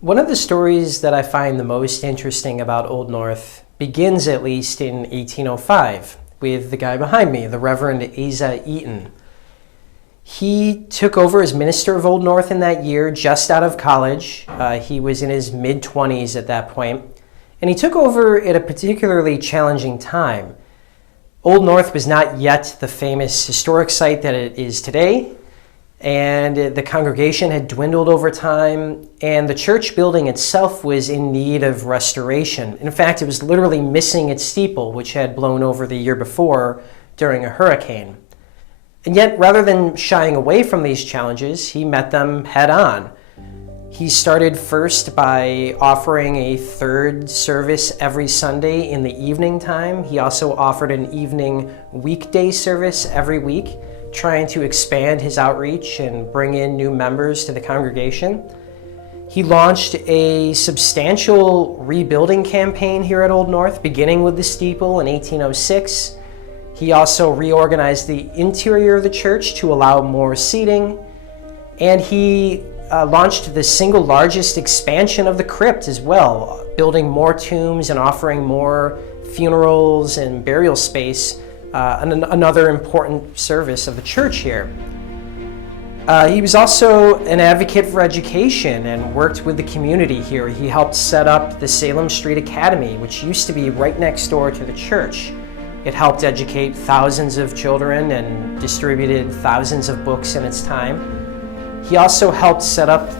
One of the stories that I find the most interesting about Old North begins at least in 1805 with the guy behind me, the Reverend Asa Eaton. He took over as minister of Old North in that year, just out of college. He was in his mid-20s at that point, and he took over at a particularly challenging time. Old North was not yet the famous historic site that it is today, and the congregation had dwindled over time, and the church building itself was in need of restoration. In fact, it was literally missing its steeple, which had blown over the year before during a hurricane. And yet, rather than shying away from these challenges, he met them head on. He started first by offering a third service every Sunday in the evening time. He also offered an evening weekday service every week, trying to expand his outreach and bring in new members to the congregation. He launched a substantial rebuilding campaign here at Old North, beginning with the steeple in 1806. He also reorganized the interior of the church to allow more seating, and he launched the single largest expansion of the crypt as well, building more tombs and offering more funerals and burial space, another important service of the church here. He was also an advocate for education and worked with the community here. He helped set up the Salem Street Academy, which used to be right next door to the church. It helped educate thousands of children and distributed thousands of books in its time. He also helped set up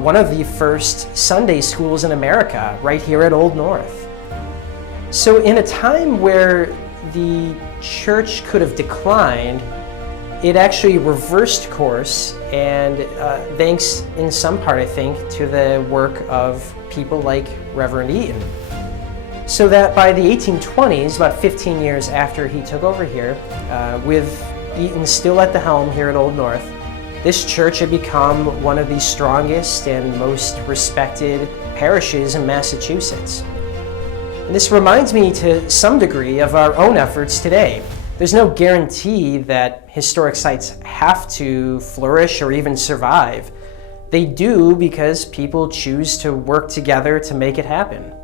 one of the first Sunday schools in America, right here at Old North. So in a time where the church could have declined, it actually reversed course, and thanks in some part, I think, to the work of people like Reverend Eaton. So that by the 1820s, about 15 years after he took over here, with Eaton still at the helm here at Old North, this church had become one of the strongest and most respected parishes in Massachusetts. And this reminds me to some degree of our own efforts today. There's no guarantee that historic sites have to flourish or even survive. They do because people choose to work together to make it happen.